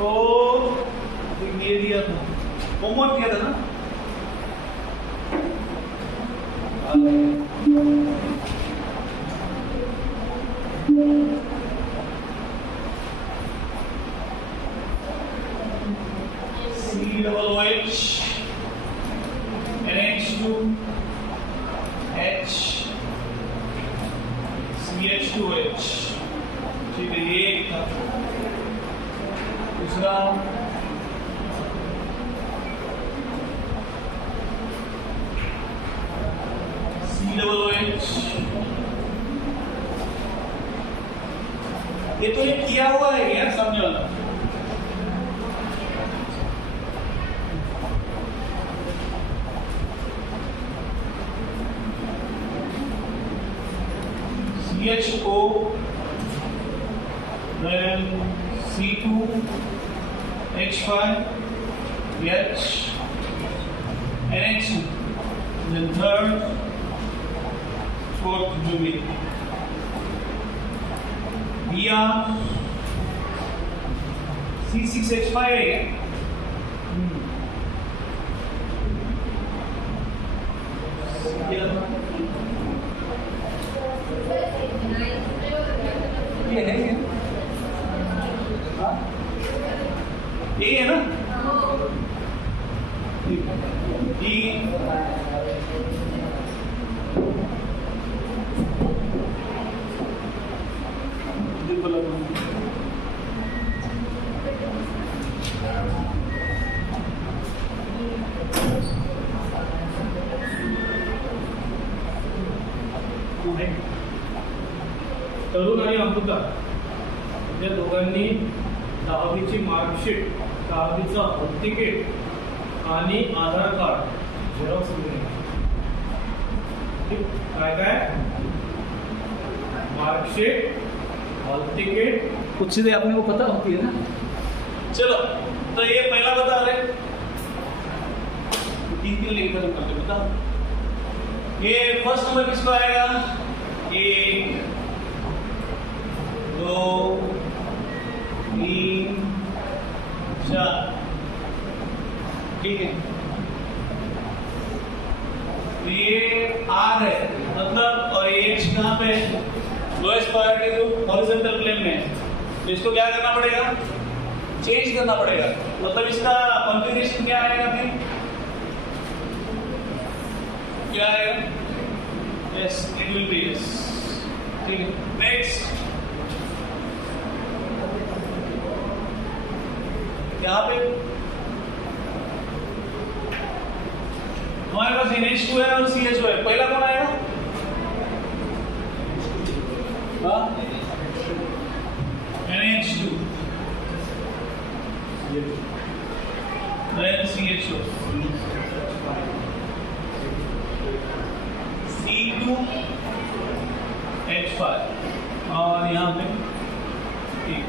तो ये दिया था, होमवर्क किया था ना। COOH NH2 H CH2H, ठीक है, ये एक था। दूसरा COOH, ये तो ये किया हुआ है यार, समझो ना। CHO, then C2H5, H, NH2, then third, fourth will be Br, C6H5 है क्या? ये है ये, हाँ यही है ना। E तरुण आणि अमृता या दोघांनी 10वीची मार्कशीट, 10वीचं हॉल तिकीट आणि आधार कार्ड झेरॉक्स घेऊन काय काय मार्कशीट, हॉल टिकट, कुछ चीजें अपने को पता होती है ना। चलो तो ये पहला बता रहे, तीन तीन लेकर करते बता। ये फर्स्ट नंबर किसको आएगा? 1 2 3 4, ठीक है। ये आर है मतलब, और ये एच कहाँ पे है? Lowest priority group horizontal plane में है, तो इसको क्या करना पड़ेगा? चेंज करना पड़ेगा। मतलब इसका कॉन्फ़िगरेशन क्या आएगा फिर? क्या आएगा? Yes, it will be yes, ठीक है। नेक्स्ट यहाँ पे हमारे पास NH2 है और CHO है, पहला कौन आएगा? हाँ, NH2 then CHO, C2H5 और यहाँ पे ठीक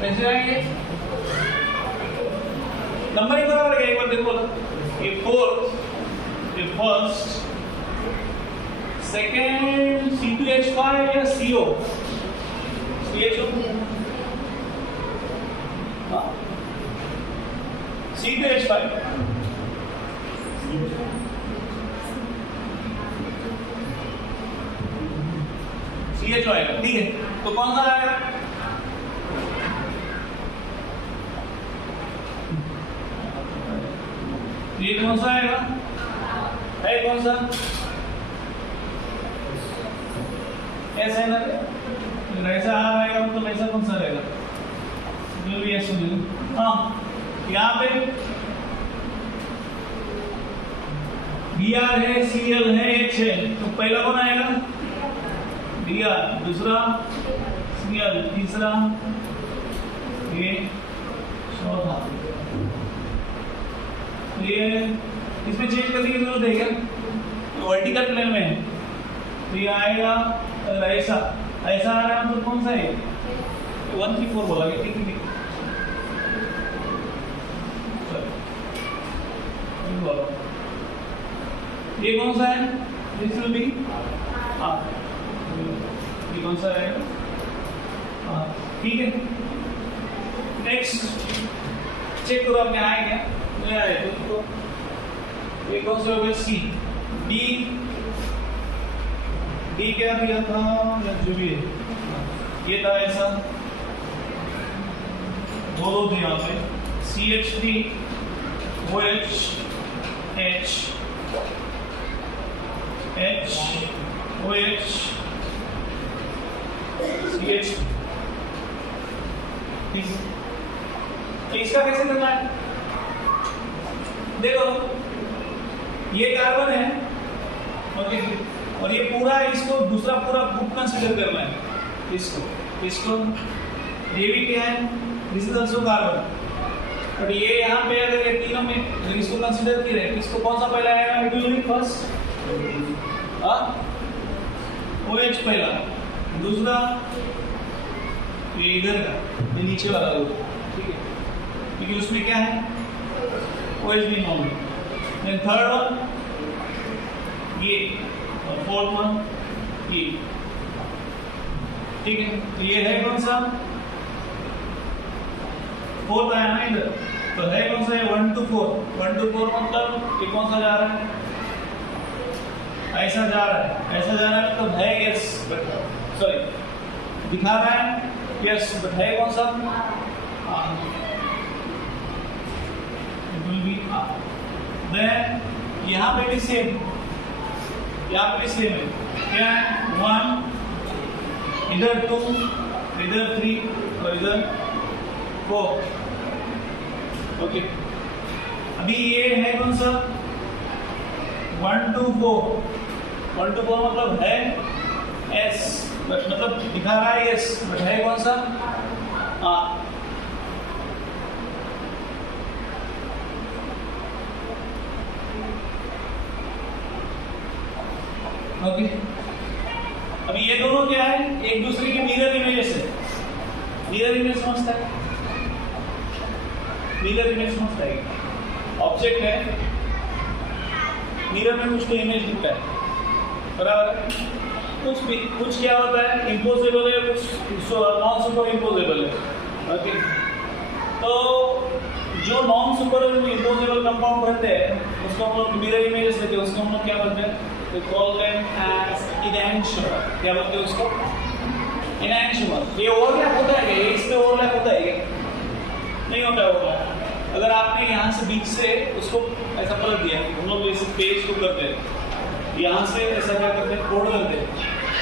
कैसे आएंगे? नंबर ही बराबर है, एक बार देखो ना। ये फोर्थ, ये फर्स्ट, सेकेंड C2H5 या CO, CHO, हाँ C2H5, CHO आएगा, ठीक है। तो कौन सा आएगा? ये कौन सा आएगा? है कौन सा? ऐसा है ना, ऐसा आ रहेगा मतलब ऐसा कौन सा रहेगा? जो भी ऐसा नहीं। हाँ, यहाँ पे Br है, Cl है, H है, तो पहला कौन आएगा? Br, दूसरा Cl, तीसरा ये चौथा। ये इसमें चेंज करने की जरूरत है क्या? वर्टिकल प्लेन में है तो ये आएगा ऐसा, ऐसा आ रहा है तो कौन सा है? 1 3 4 बोला, ठीक है। ये कौन सा है? दिस विल बी हाँ, ये कौन सा है? हाँ, ठीक है। नेक्स्ट चेक करो आपने आए क्या? नहीं आए तो ये कौन सा होगा? सी। डी, डी क्या दिया था या जो भी है, ये था ऐसा, दो थे यहाँ पे, CH3 OH H H OH CH। ठीक है, तो इसका कैसे करना है? देखो ये कार्बन है, ओके, और ये पूरा, इसको दूसरा पूरा ग्रुप कंसीडर करना है। इसको ये भी क्या है? This is also carbon. और ये यहाँ पे अगर ये तीनों में इसको कंसीडर किए, इसको कौन सा पहला आएगा? It will be first OH पहला, दूसरा ये इधर का, ये नीचे वाला ग्रुप, ठीक है, क्योंकि उसमें क्या है? OH भी नॉन है। देन थर्ड वन ये, और फोर्थ वन ये, ठीक है। तो ये है कौन सा? फोर्थ आया ना इधर, तो है कौन सा? 1 to 4, 1 to 4 मतलब ये कौन सा जा रहा है? ऐसा जा रहा है, ऐसा जा रहा है, मतलब है यस, बट सॉरी दिखा रहा है यस, बट है कौन सा? इट विल बी देन यहाँ पे भी सेम, यहाँ पे भी सेम है, क्या है? 1, इधर 2, इधर 3 और इधर 4, ओके। अभी ये है कौन सा? 1 to 4, 1 to 4 मतलब है S, मतलब दिखा रहा है यस, बट है कौन सा? ओके। अभी ये दोनों क्या है? एक दूसरे की मिरर इमेजेस है। मिरर इमेज समझता है? मिरर इमेज समझता है? ऑब्जेक्ट है, मिरर में कुछ तो इमेज दिखता है, बराबर है? कुछ क्या होता है? इम्पोजेबल है, कुछ नॉन सुपर इम्पोजेबल है, ओके। तो जो नॉन सुपर इम्पोजेबल कंपाउंड रहते हैं उसको हम लोग मिरर इमेजेस देते हैं, उसको हम लोग क्या बोलते हैं? We call them as enantiomer। क्या बोलते हैं उसको? enantiomer। ये ओवरलैप होता है क्या? ये इस पे ओवरलैप होता है क्या? नहीं होता है ओवरलैप। अगर आपने यहाँ से बीच से उसको ऐसा पलट दिया, हम लोग इस पेज को करते हैं, यहाँ से ऐसा क्या करते हैं? फोल्ड करते हैं।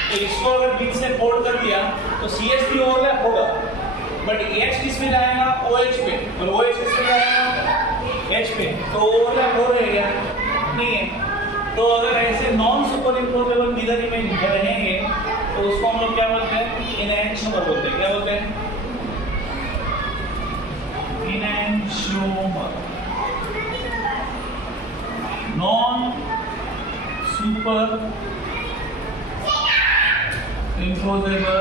तो इसको अगर बीच से फोल्ड कर दिया तो CH भी ओवरलैप होगा, बट H किस पे जाएगा? OH पे, और OH किस पे जाएगा? H पे। तो ओवरलैप हो रहा है क्या? नहीं है। तो अगर ऐसे non superimposable mirror image रहेंगे तो उसको हम लोग क्या बोलते हैं? enantiomer बोलते हैं। क्या बोलते हैं? enantiomer। Non superimposable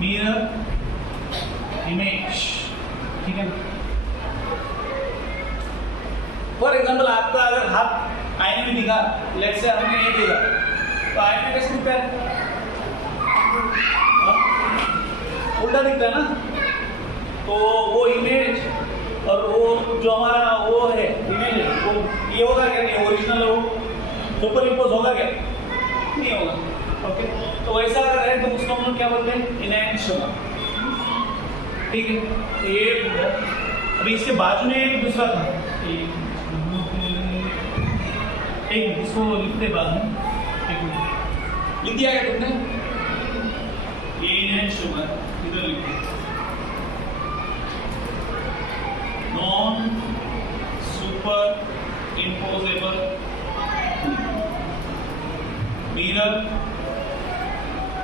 mirror image, ठीक है। फॉर एग्जाम्पल आपका अगर हाथ आईने में दिखा, लेट्स से हमने ये देखा, तो आईने में कैसे दिखता है? उल्टा दिखता है ना। तो वो इमेज और वो जो हमारा वो है इमेज है, वो ये होगा क्या? नहीं, ओरिजिनल वो सुपर इम्पोज होगा क्या? नहीं होगा, ओके। तो वैसा अगर है तो उसको हम लोग क्या बोलते हैं? enantiomer, ठीक है। तो ये अभी इसके बाजू में एक दूसरा था, एक इसको लिखते बाद में, एक मिनट लिख दिया क्या तुमने? ये enantiomer इधर लिखते, non superimposable mirror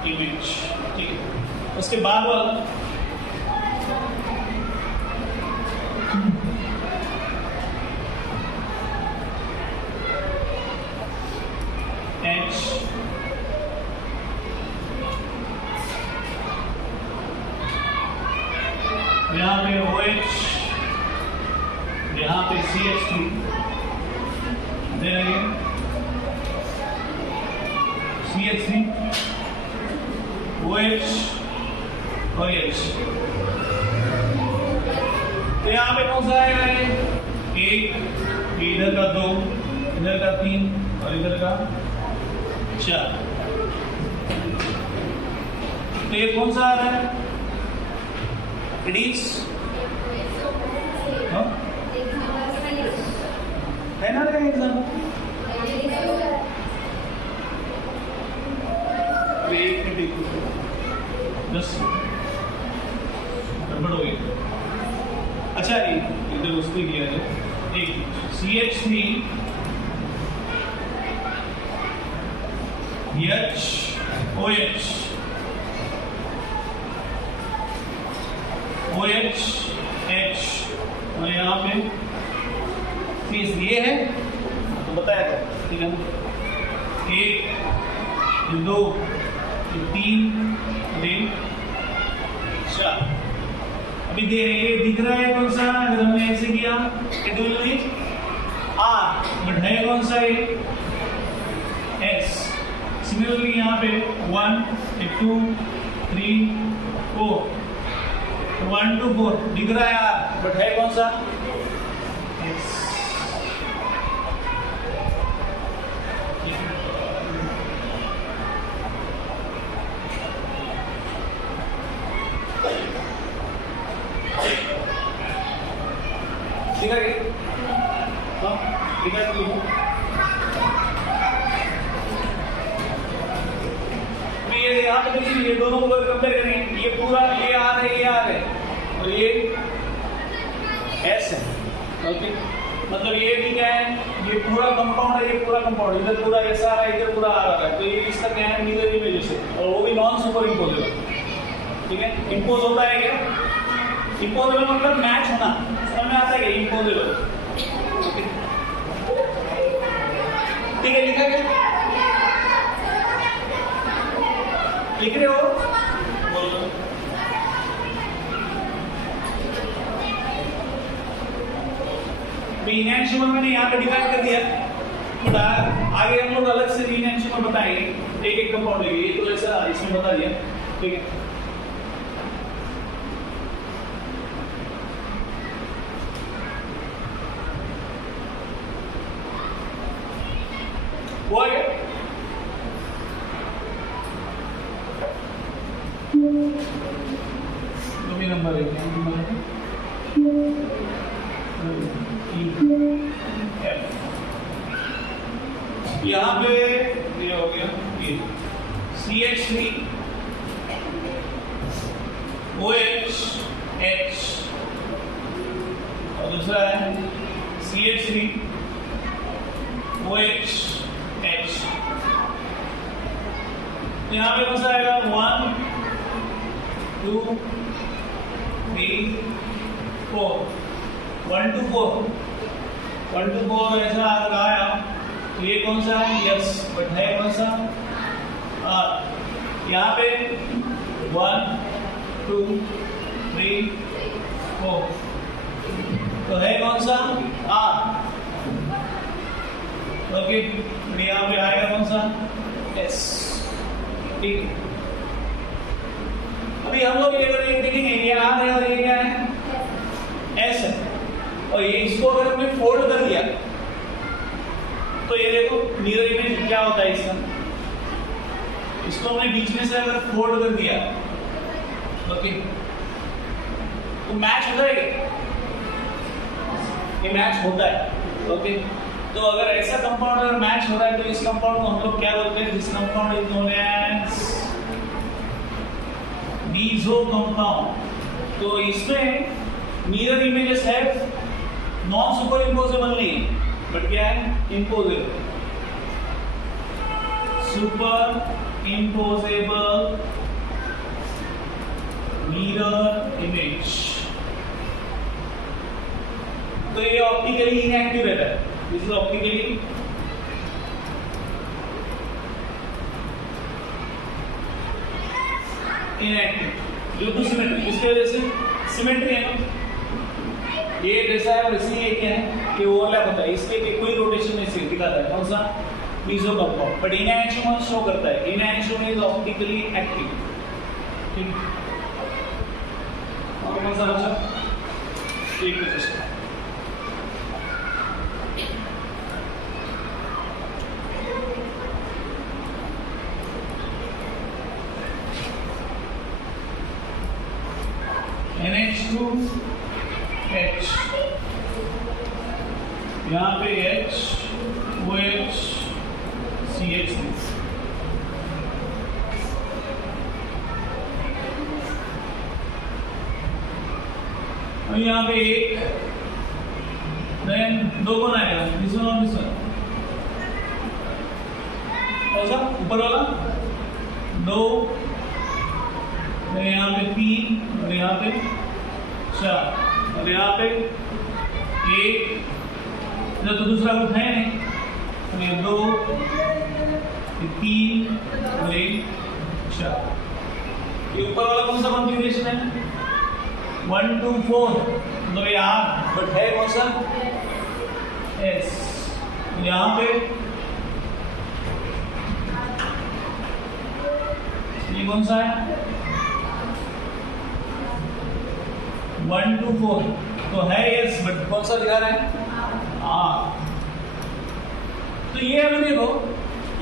image, ठीक है। उसके बाद वाला H, यहाँ पे OH, यहाँ पे CH3, then again CH3 OH और H। तो यहाँ पे कौन सा आएगा ये? एक, इधर का 2, इधर का 3 और इधर का 4। तो ये कौन सा आ रहा है? इट इज है ना क्या एग्जाम? एक मिनट बस गड़बड़ हो गई। अच्छा इधर उसने किया है एक CH3 OH H और यहाँ पे फीस ये है तो बताया था, ठीक है ना? 1 2 3 4। अभी दे ये दिख रहा है कौन सा? अगर हमने ऐसे किया it will be R, but है कौन सा ये? S। सिमिलरली यहाँ पे 1 2 3 4 1 2 4 दिख रहा है R, बट है कौन सा? S। दिखा गया? हाँ दिखा गया। ये यहाँ पे देखिए, ये दोनों को कंपेयर करेंगे, ये पूरा ये आर है, ये आर है और ये एस है। ओके, मतलब ये भी क्या है? ये पूरा कंपाउंड है, ये पूरा कंपाउंड, इधर पूरा एस आ रहा है, इधर पूरा आर आ रहा है। तो ये इसका क्या है? मिरर इमेज है और वो भी नॉन सुपर इम्पोजेबल। ठीक है, इम्पोज होता है क्या? इम्पोजेबल मतलब मैच होना, समझ में आता है क्या? इम्पोजेबल। ठीक है, लिखा गया? लिख रहे हो? बोलो। इनएंशियमर मैंने यहाँ पे डिफाइन कर दिया, बट आगे हम लोग अलग से इनएंशियमर बताएंगे, एक एक कंपाउंड लेंगे। ये तो ऐसा इसमें बता दिया, ठीक है? वो आ गया? जो भी नंबर है, यहाँ पे ये हो गया, ये CH3 OH H और दूसरा है CH3 OH H। यहाँ पे कौन सा आएगा? 1 2 3 4 1 2 4 1 2 4 ऐसा आया। तो ये कौन सा है? यस, बट है कौन सा? आर। यहाँ पे 1 2 3 4 तो है कौन सा? आर। ओके, यहाँ पे आएगा कौन सा? एस। ठीक है, अभी हम लोग ये देखेंगे, ये आर है और ये क्या है? एस है। और ये इसको अगर हमने फोल्ड कर दिया तो ये देखो मिरर इमेज क्या होता है इसका। इसको हमने बीच में से अगर फोल्ड कर दिया, ओके, तो मैच होता है, ये मैच होता है। ओके, तो अगर ऐसा कंपाउंड अगर मैच हो रहा है तो इस कंपाउंड को हम लोग क्या बोलते हैं? This compound is known as डीजो कंपाउंड। तो इसमें मिरर इमेजेस है, नॉन सुपर इम्पोजेबल नहीं, बट क्या है? Imposable, superimposable mirror image. तो ये ऑप्टिकली इनएक्टिव रहता है। This is optically inactive due to symmetry. इसके वजह से सिमेट्री है ना, ये जैसा है वैसे ये क्या है? ये ओवरलैप होता है, इसके कोई रोटेशन नहीं दिखाता है। कौन सा? मीजो कंपाउंड, बट इनएंशियोमर शो करता है इनएंशियोमर इज ऑप्टिकली एक्टिव। ठीक, और कौन सा बचा? एक पोजीशन NH2H, यहाँ पे H OH CH3, और यहाँ पे एक, देन दो कौन आएगा? दिस वन और दिस वन, कौन सा ऊपर वाला? दो, यहाँ पे 3 और यहाँ पे 4 और यहाँ पे 1, तो दूसरा कुछ है नहीं, तो ये 2, ये 3 और 1 4। ये ऊपर वाला कौन सा कॉन्फ़िगरेशन है? 1 2 4, तो ये R, बट है कौन सा? S। यहाँ पे ये कौन सा है? 1 2 4, तो है यस, बट कौन सा दिखा रहा है? तो ये अभी देखो,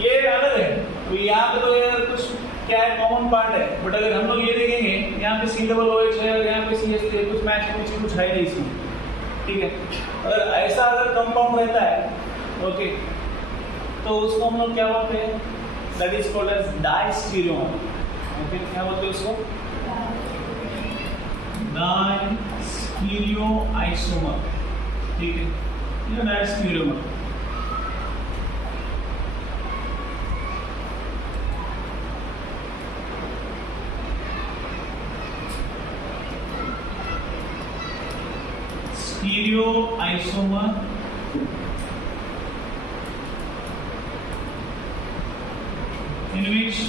ये अलग है, तो यहाँ पे तो यार कुछ क्या है, कॉमन पार्ट है, बट अगर हम लोग ये देखेंगे यहाँ पे COOH है और यहाँ पे CH3 है, कुछ मैच पीछे कुछ है नहीं इसमें। ठीक है, अगर ऐसा अगर कंपाउंड रहता है, ओके, तो उसको हम लोग क्या बोलते हैं? That is called as diastereomer. Okay, क्या बोलते हैं उसको? Diastereo isomer. ठीक है, ये diastereomer. Stereoisomer in which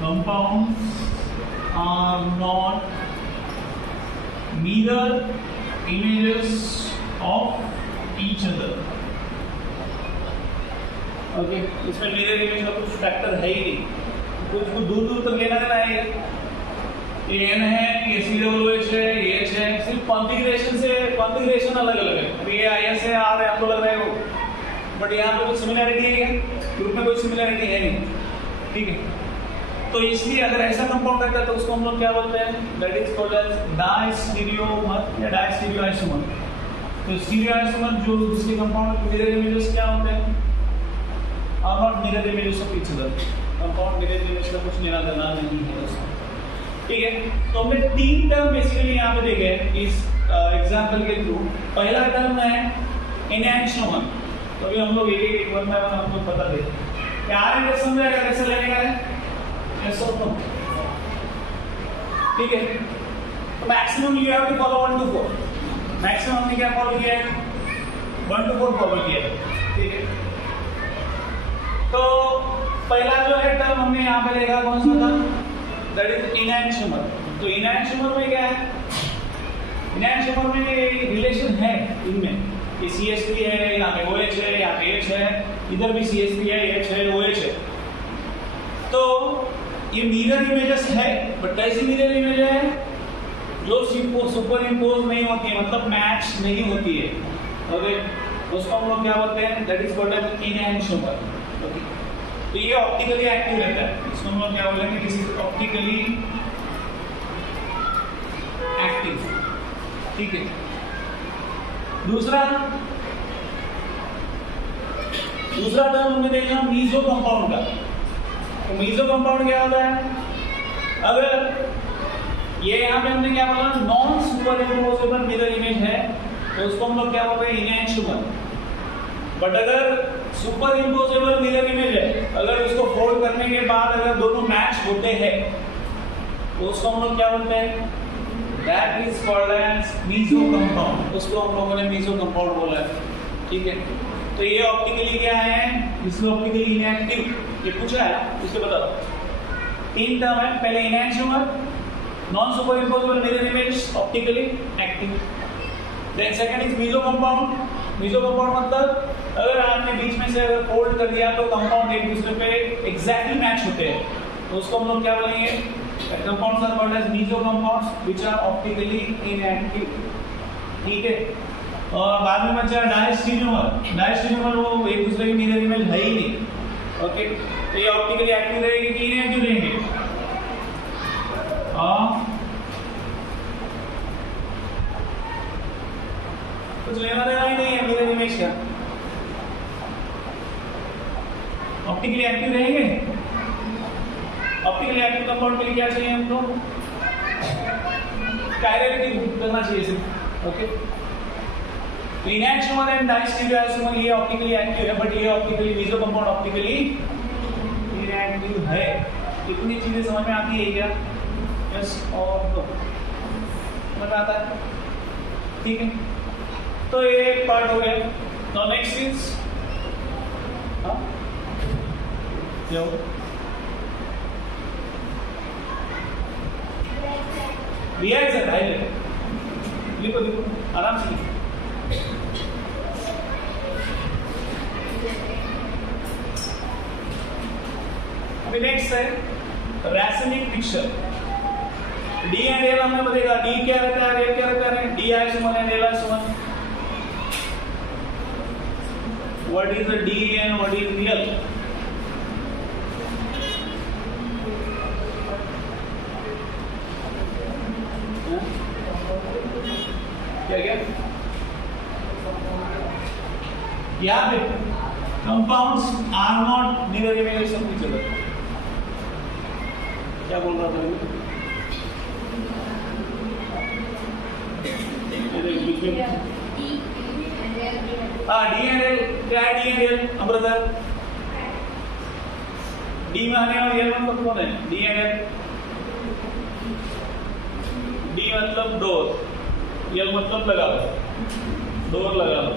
compounds are not mirror images of each other। Okay, इसमें मिरर इमेज का कुछ फैक्टर है ही नहीं, कुछ दूर दूर तक लेना देना है। ये N है, ये COOH है, ये H है, सिर्फ कॉन्फ़िगरेशन अलग अलग है। ये IS है, R है, आपको लग रहा है वो, बट यहाँ पे कुछ सिमिलैरिटी है क्या? ग्रुप में कोई सिमिलैरिटी है नहीं। ठीक है, तो इसलिए अगर ऐसा कंपाउंड रहता है तो उसको हम लोग क्या बोलते हैं? दैट इज कॉल्ड एज डाइस्टीरियोमर या डाइस्टीरियोआइसोमर। तो स्टीरियोआइसोमर जो जिसके कंपाउंड मिरर इमेजेस क्या होते हैं? और not mirror images of each other. Compound mirror image का कुछ लेना देना नहीं है उसमें। ठीक है, तो हमने 3 टर्म बेसिकली यहाँ पे देखे हैं इस एग्जांपल के थ्रू। पहला टर्म है एनैंशियोमर, तो अभी हम लोग एक वन बाय वन आपको बता दें कि आर इंडेक्स में अगर ऐसे लेने का है यस और नो। ठीक है, तो maximum you have to follow 1 to 4। Maximum हमने क्या फॉलो किया है? 1 to 4 फॉलो किया है। ठीक है, तो पहला जो है टर्म हमने यहाँ पे देखा कौन सा था? That is enantiomer. तो इनैंशियोमर में क्या है? इनैंशियोमर में रिलेशन है इनमें, ये CH3 है, यहाँ पे OH है, यहाँ पे H है, इधर भी CH3 है, H है, OH है। तो ये मिरर इमेजेस है, बट कैसी मिरर इमेज है? जो सुपर इम्पोज नहीं होती है, मतलब मैच नहीं होती है। ओके, उसको हम लोग क्या बोलते हैं? That is called as enantiomer. Okay, तो ये ऑप्टिकली एक्टिव रहता है, इसको हम लोग क्या बोलेंगे? This is optically active. ठीक है, दूसरा टर्म हमने देखा मीजो कंपाउंड का। तो मीजो कंपाउंड क्या होता है? अगर ये यहाँ पे हमने क्या बोला? Non superimposable mirror image है, तो उसको हम लोग क्या बोलते हैं? इनैंशियोमर। बट अगर सुपर इम्पोजेबल मिरर इमेज है, अगर उसको फोल्ड करने के बाद अगर दोनों मैच होते हैं, तो उसको हम लोग क्या बोलते हैं? That is called as meso compound. उसको हम लोगों ने मीजो कंपाउंड बोला है। ठीक है, तो ये ऑप्टिकली क्या है? इसको ऑप्टिकली इनएक्टिव ये पूछा है, इसको बताओ। 3 टर्म है, पहले enantiomer, non superimposable mirror image optically active. Then second is meso compound. Meso compound मतलब अगर आपने बीच में से अगर फोल्ड कर दिया तो कंपाउंड एक दूसरे पे एग्जैक्टली मैच होते हैं, तो उसको हम लोग क्या बोलेंगे? Compounds are called as meso compounds which are optically inactive. ठीक है। और बाद में बचा डायस्टेरियोमर। डायस्टेरियोमर वो एक दूसरे की मिरर इमेज है ही नहीं। ओके, तो ये ऑप्टिकली एक्टिव रहेगी कि इनएक्टिव रहेंगे? कुछ लेना देना ही नहीं है मिरर इमेज का। ऑप्टिकली एक्टिव रहेंगे। ऑप्टिकली एक्टिव कंपाउंड के लिए क्या चाहिए हमको? कायरलिटी करना चाहिए सिर्फ। ओके, तो इनैक्टिव एंड डायस्टेरियोमर ये ऑप्टिकली एक्टिव है, बट ये optically meso compound optically inactive है। कितनी चीजें समझ में आती है क्या? यस और नो, समझ आता है? ठीक है, तो ये एक पार्ट हो गया। नाउ नेक्स्ट इज क्या हो? रिएक्शन हाईलाइट लिखो लिखो आराम से लिखो। अभी नेक्स्ट है रैसनिक मिक्सचर। डी एंड एल हमें बताएगा। डी क्या रहता है, एल क्या रहता है? D isomer and L isomer. What is the D and what is the L? क्या क्या? यहाँ पे compounds are not mirror image of each other. क्या बोल रहा था मैं? डी एंड एल क्या है? D and L Amrita, D में आने वाला एल मतलब कौन है? D and L. डी मतलब डोर, एल मतलब लगा लो, डोर लगा लो,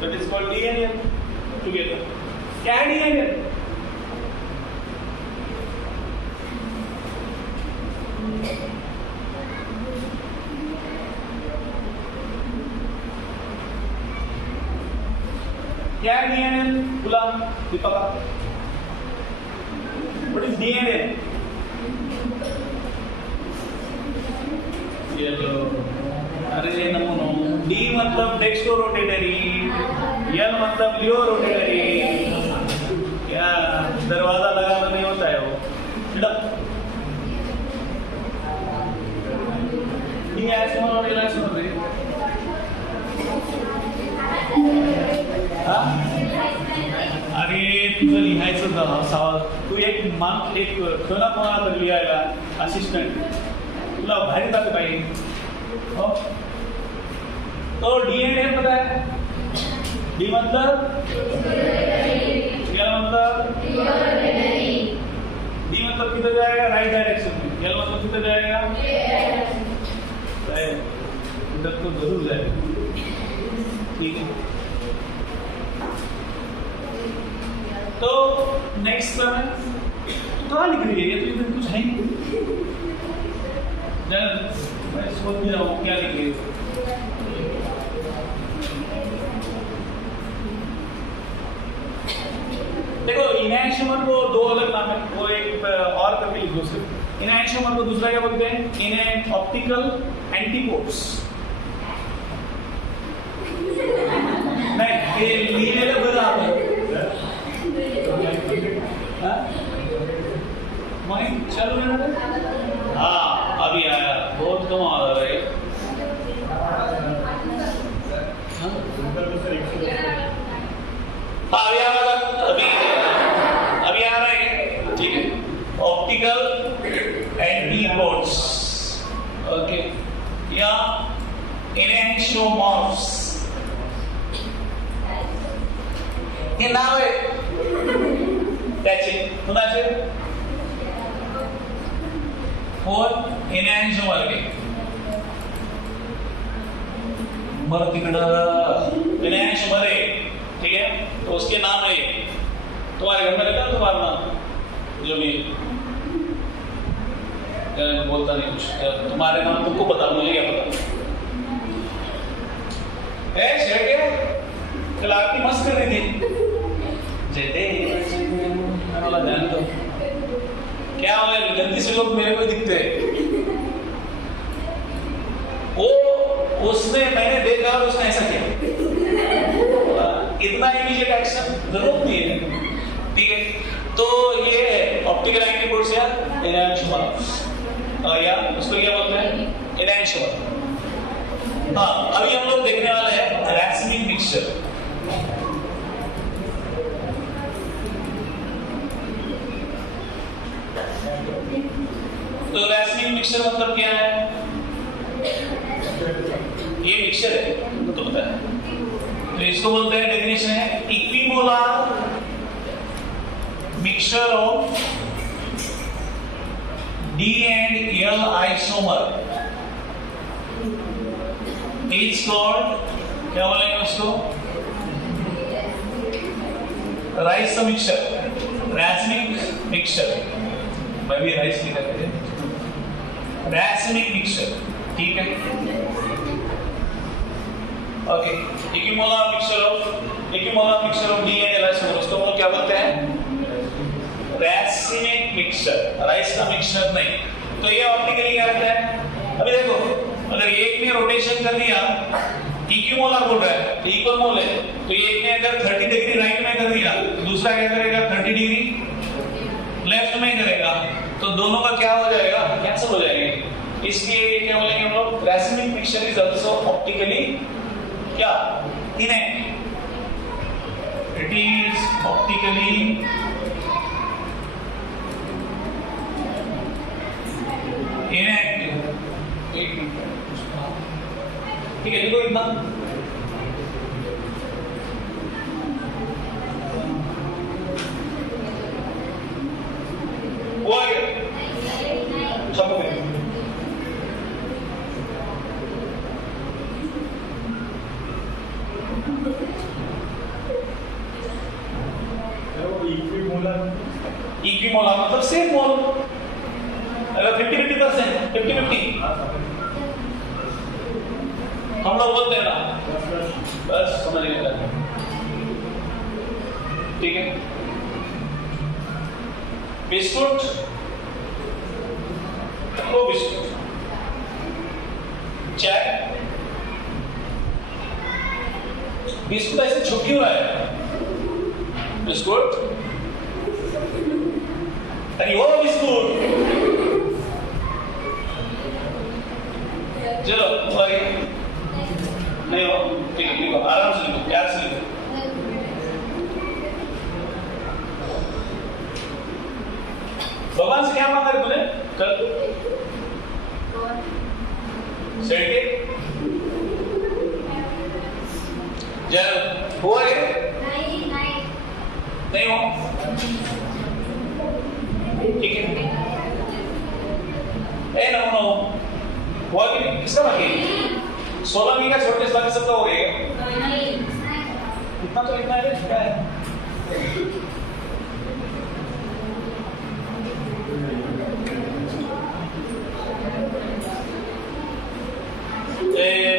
that is called D and L together. क्या है डी एंड एल? क्या है डी एंड एल? बोला दीपका, what is D and L? अरे नमो नमो। डी मतलब डेक्स्ट्रो रोटेटरी, एल मतलब लियो रोटेटरी। क्या दरवाजा लगाना नहीं होता है वो? डी आइसोमर और एल आइसोमर है। अरे तुझं लिहायचं सवाल, तू एक ठेवला कोणाला तर लिहायला असिस्टंट, तुला भारी जाते पाहिजे। तो डी एंड एल पता है? डी मतलब एल मतलब डी मतलब किधर जाएगा? राइट डायरेक्शन में। एल मतलब किधर जाएगा? इधर तो जरूर जाएगा। ठीक है, तो नेक्स्ट है कहाँ लिख रही है? ये तो इधर कुछ है नहीं। मैं सोच भी रहा हूँ क्या लिख रही है। देखो इनैक्टिव को दो अलग नाम है, वो एक और करके लिख दो सिर्फ। इनैक्टिव को दूसरा क्या बोलते हैं? इन ऑप्टिकल एंटीपोड्स। नहीं, ये लीने का बड़ा है। माइंड चालू है ना? हाँ अभी आया, बहुत कम आ रहा है। अभी आ रहा है, अभी आ रहा है। ठीक है, ऑप्टिकल एंटीपोड्स। ओके, या एनेक्सोमॉर्फ्स हे नाव आहे त्याचे, कुणाचे? फोन एनेक्सोमॉर्फ आहे। मर तिकडं एनेक्सोमॉर्फ आहे, ठीक है, तो उसके नाम है। तुम्हारे घर में रहता है तुम्हारा नाम? जो भी बोलता नहीं कुछ, तुम्हारे नाम तुमको पता, मुझे क्या पता। शेरके कल आपकी मस्त कर रही थी, जयते वाला ध्यान दो। क्या हुआ, गलती से लोग मेरे को दिखते हैं। वो उसने, मैंने देखा और उसने ऐसा किया, इतना इमीडिएट एक्शन जरूरत नहीं है। ठीक है, तो ये ऑप्टिकल एंटीपोड्स या एनांशियोमर्स, या उसको क्या बोलते हैं, एनांशियोमर। हाँ, अभी हम लोग देखने वाले हैं रैस्मिक मिक्सचर। तो रैस्मिक मिक्सचर मतलब क्या है? ये मिक्सचर है तो पता है, तो इसको बोलते हैं, डेफिनेशन है equimolar mixture of D and L isomer is called, क्या बोलेंगे उसको, राइस मिक्सचर, रैस्मिक मिक्सचर। मैं भी राइस लिखा है, रैस्मिक मिक्सचर। ठीक है, okay. Equimolar mixture of D and L isomer, उसको हम लोग क्या बोलते हैं, रैस्मिक मिक्सचर, राइस का मिक्सचर नहीं। तो ये ऑप्टिकली क्या रहता है, अभी देखो, अगर एक ने रोटेशन कर दिया, इक्विमोलर बोल रहा है, इक्वल मोल है, तो एक ने अगर 30 डिग्री राइट में कर दिया, दूसरा क्या करेगा, 30 डिग्री लेफ्ट में करेगा, तो दोनों का क्या हो जाएगा, कैंसिल हो जाएंगे। इसलिए ये क्या बोलेंगे हम लोग, रैस्मिक मिक्सचर इज आल्सो ऑप्टिकली क्या, inactive, it is optically inactive. ठीक है, लिखो इतना। वो आ गया सब में। इक्विमोलर मतलब सेम मोल, अगर 50-50%, 50-50 हम लोग बोलते हैं ना, बस समझ लेना। ठीक है, बिस्कुट, लो बिस्कुट, चाय, बिस्कुट ऐसे छुपी हुआ है, बिस्कुट, अरे वो बिस्कुट, चलो नहीं हो, ठीक है, लिखो आराम से लिखो, प्यार से लिखो। भगवान से क्या मांगा तूने कल? सर्टिफिकेट जय हुआ है? नहीं हो, ठीक है। ए नो हुआ कि किसका बाकी? 16 का छोटे बाकी सबका हो गया, इतना तो लिखना है, क्या है?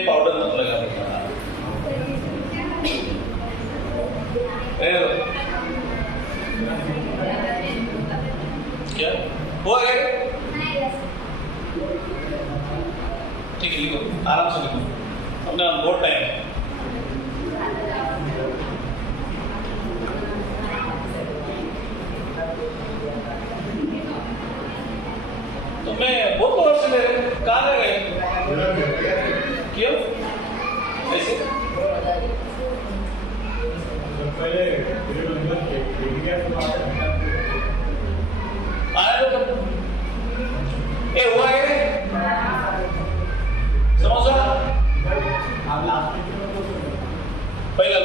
पाउडर मत लगा क्या हुआ गया? ठीक है, लिखो आराम से लिखो, अपना बहुत टाइम है। तो मैं बहुत वर्ष से कहाँ ले गए, क्यों ऐसे? आया तो ए हुआ है समोसा पहला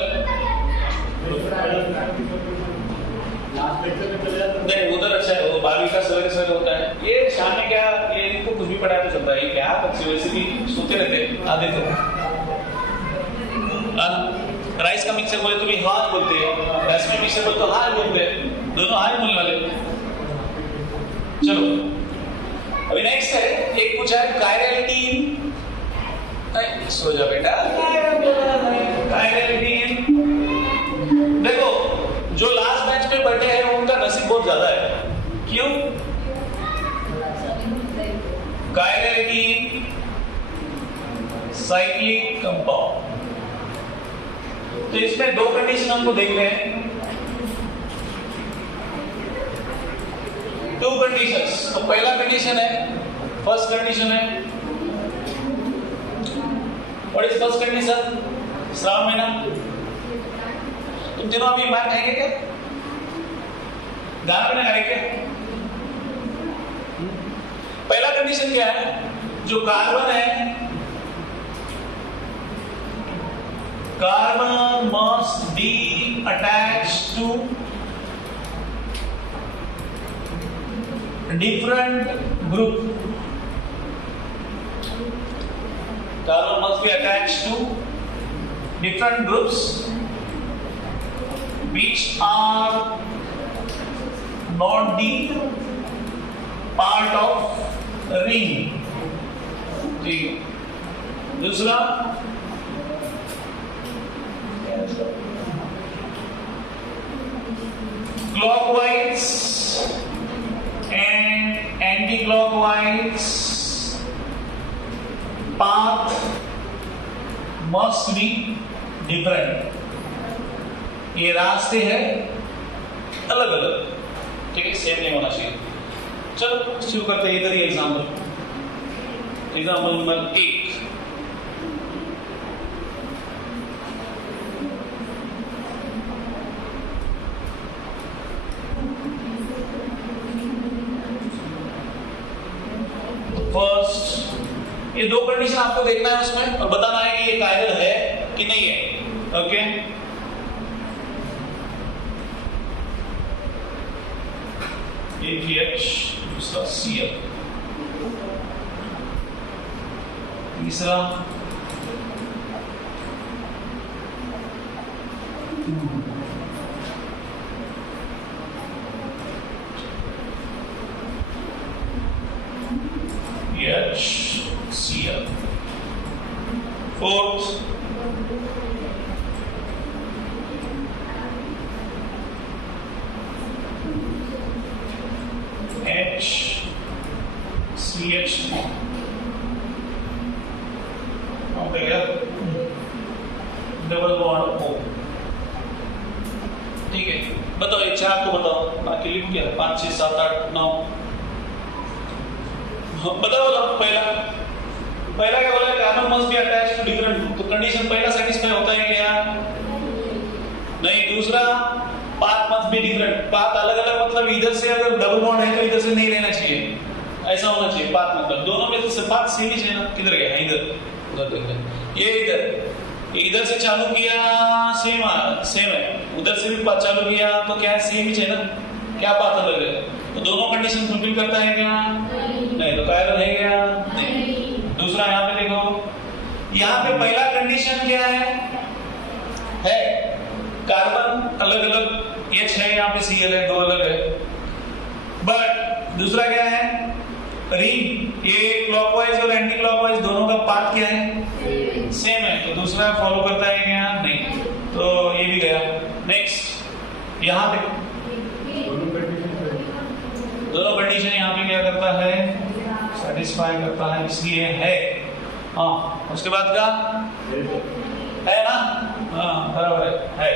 नहीं, उधर अच्छा है, वो 12वीं का सवेरे सवेरे होता है। ये शाम में क्या, ये इनको कुछ भी पढ़ाया तो चलता है, ये क्या बच्चे वैसे भी सोते रहते हैं आधे तो। राइस का मिक्सर बोले तो भी हाथ बोलते हैं, रैस्मिक मिक्सर बोले तो हाथ बोलते हैं, दोनों हाथ बोलने वाले। चलो अभी नेक्स्ट है, एक पूछा है कायरलिटीन। सो जा बेटा, कायरलिटीन। देखो जो लास्ट बेंच पे बैठे हैं उनका नसीब बहुत ज्यादा है। क्यों? कायरलिटीन साइक्लिक कंपाउंड। तो इसमें दो कंडीशन हमको देखते हैं, टू कंडीशंस। तो पहला कंडीशन है, फर्स्ट कंडीशन है, what is first condition? Shravan महीना। तुम तीनों अभी मार खाएंगे क्या? गाना बना खाएंगे क्या? पहला कंडीशन क्या है? जो कार्बन है, carbon must be attached to different group. Carbon must be attached to different groups which are not the part of ring. दूसरा clockwise and anti-clockwise path must be different. ये रास्ते हैं अलग अलग, ठीक है, सेम नहीं होना चाहिए। चलो शुरू करते हैं, इधर ही एग्जाम्पल नंबर 1। फर्स्ट, ये दो कंडीशन आपको देखना है उसमें और बताना है कि ये कायरल है कि नहीं है। ओके, एक H, दूसरा Cl, तीसरा HCl, fourth HCH3। हो गया डबल बॉन्ड O। ठीक है, बताओ ये चार तो बताओ, बाकी लिख क्या 5 6 7 8 9। बताओ पहला क्या बोला? Carbon must be attached to different group. तो कंडीशन पहला सेटिस्फाई होता है क्या? नहीं। दूसरा, path must be different. Path अलग अलग मतलब इधर से अगर डबल बॉन्ड है तो इधर से नहीं रहना चाहिए, ऐसा होना चाहिए। पाथ मतलब दोनों में से पाथ सेम ही है ना। किधर गया? इधर, उधर देख रहे, ये इधर से चालू किया, सेम है। उधर से भी पाथ चालू किया तो क्या सेम ही है ना, क्या पाथ अलग है? तो दोनों कंडीशन फुलफिल करता है क्या? नहीं। तो कायरल है क्या? नहीं। दूसरा यहाँ पे देखो, यहाँ पे पहला कंडीशन क्या है कार्बन अलग अलग H है, यहाँ पे Cl है, दो अलग है। बट दूसरा क्या है? रिंग, ये क्लॉकवाइज और एंटी क्लॉकवाइज दोनों का पाथ क्या है? सेम है। तो दूसरा फॉलो करता है क्या? नहीं। तो ये भी गया। नेक्स्ट, यहाँ पे दोनों कंडीशन यहाँ पे क्या करता है? सेटिस्फाई करता है, इसलिए है। हाँ, उसके बाद का है ना? हाँ बराबर है।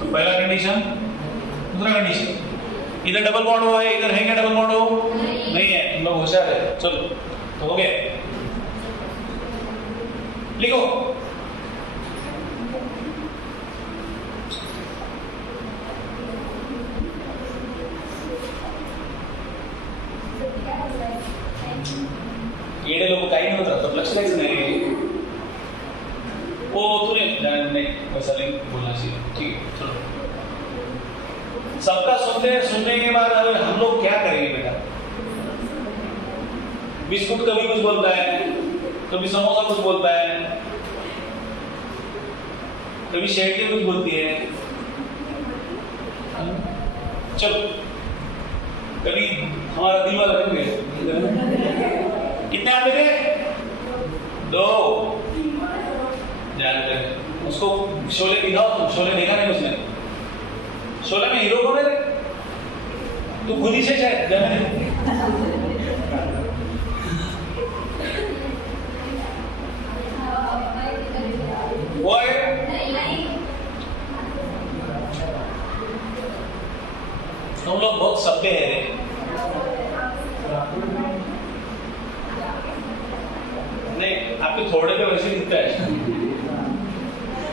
तो पहला कंडीशन, दूसरा कंडीशन, इधर डबल बॉन्ड हुआ है, इधर है क्या डबल बॉन्ड हो? नहीं है। तुम लोग होशियार है। चलो तो हो गया, लिखो। येडे लोक काही नाही होत, तर लक्ष द्यायचं नाही। ओ तूने नहीं वैसा नहीं बोलना चाहिए। ठीक है, चलो। सबका सुनने के बाद अब हम लोग क्या करेंगे बेटा? बिस्कुट कभी कुछ बोलता है, कभी समोसा कुछ बोलता है, कभी शेरडी कुछ बोलती है। चलो, कभी हमारा दिल वाला बन गया। कितने आप थे? 2। जानते हैं उसको शोले दिखाओ, तुम शोले देखा नहीं उसने? शोले में हीरो कौन है? तू खुद ही से शायद जाने वो है। तुम लोग बहुत सभ्य है रे। नहीं, आपके थोड़े पे वैसे दिखता है।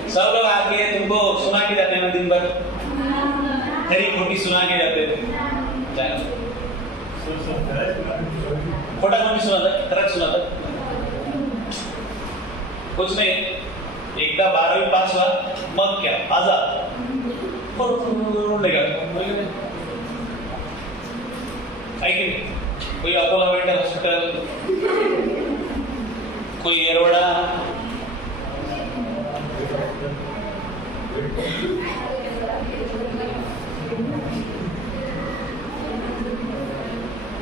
सब लोग आके तुमको सुना के जाते हैं ना, दिन भर खरी खोटी सुना के जाते हैं। खोटा कौन भी सुना था, खरा सुना था? कुछ नहीं, एकदा 12वीं पास हुआ, मग क्या आजाद कोई अपोलो मेंटल हॉस्पिटल, कोई येरवड़ा,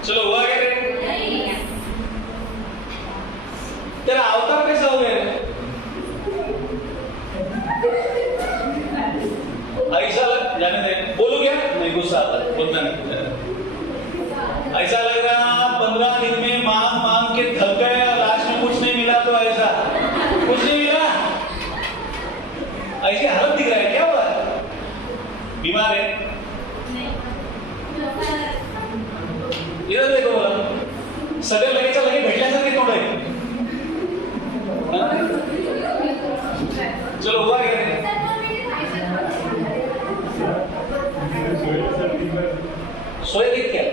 चलो हुआ क्या रे? तेरा अवतार कैसा हो गया? ऐसा लग, जाने दे, बोलो क्या? नहीं, गुस्सा आता है, बोलना नहीं। ऐसा लग रहा 15 दिन में मांग मांग के थक गए और लास्ट में कुछ नहीं मिला, तो ऐसा कुछ नहीं मिला, ऐसी हालत दिख रहा है। क्या हुआ? बीमार है? इधर देखो, बोला सगळं लगेच लगे भेटल्यासारखे तोंड आहे। चलो हुआ क्या? सोए देख क्या?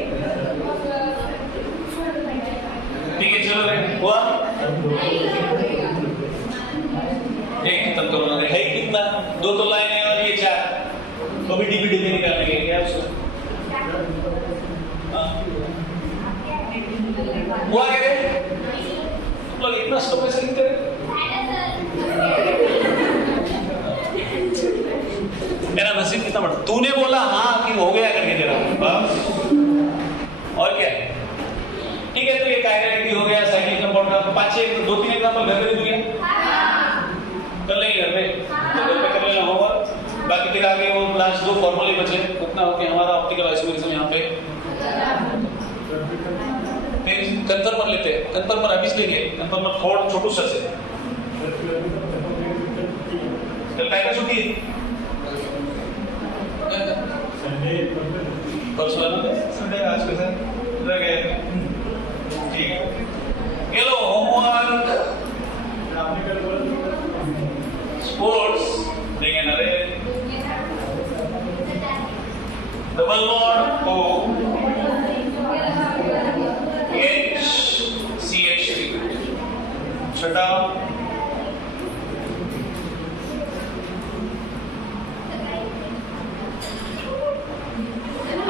ठीक है, चलो हुआ। एक खत्म करो ना, है कितना? 2 तो लाइन है और ये 4 तो भी डीबीडी में निकालने के क्या उसको? हुआ क्या रे? तुम लोग इतना स्लो कैसे लिखते हैं? मेरा नसीब कितना बड़ा। तूने बोला हाँ कि हो गया करके तेरा, और क्या? ठीक है, तो ये कायरेक्टी हो गया, साइक्लिक कंपाउंड का 2-3 एग्जांपल घर पे दूंगा, कर लेंगे घर पे, तो घर पे कर लेना होगा। बाकी फिर आगे वो लास्ट 2 फॉर्मूले बचे, उतना हो कि हमारा ऑप्टिकल आइसोमेरिज्म यहाँ पे कन्फर्मर लेते हैं। कन्फर्मर अभी लेंगे, कन्फर्मर थोड़ा छोटू सा से। कल टाइम छुट्टी परसों संडे, आज कैसे रह गए? ठीक है, हेलो होमवर्क स्पोर्ट्स देंगे ना रे। डबल बॉन्ड O HCH3 छठा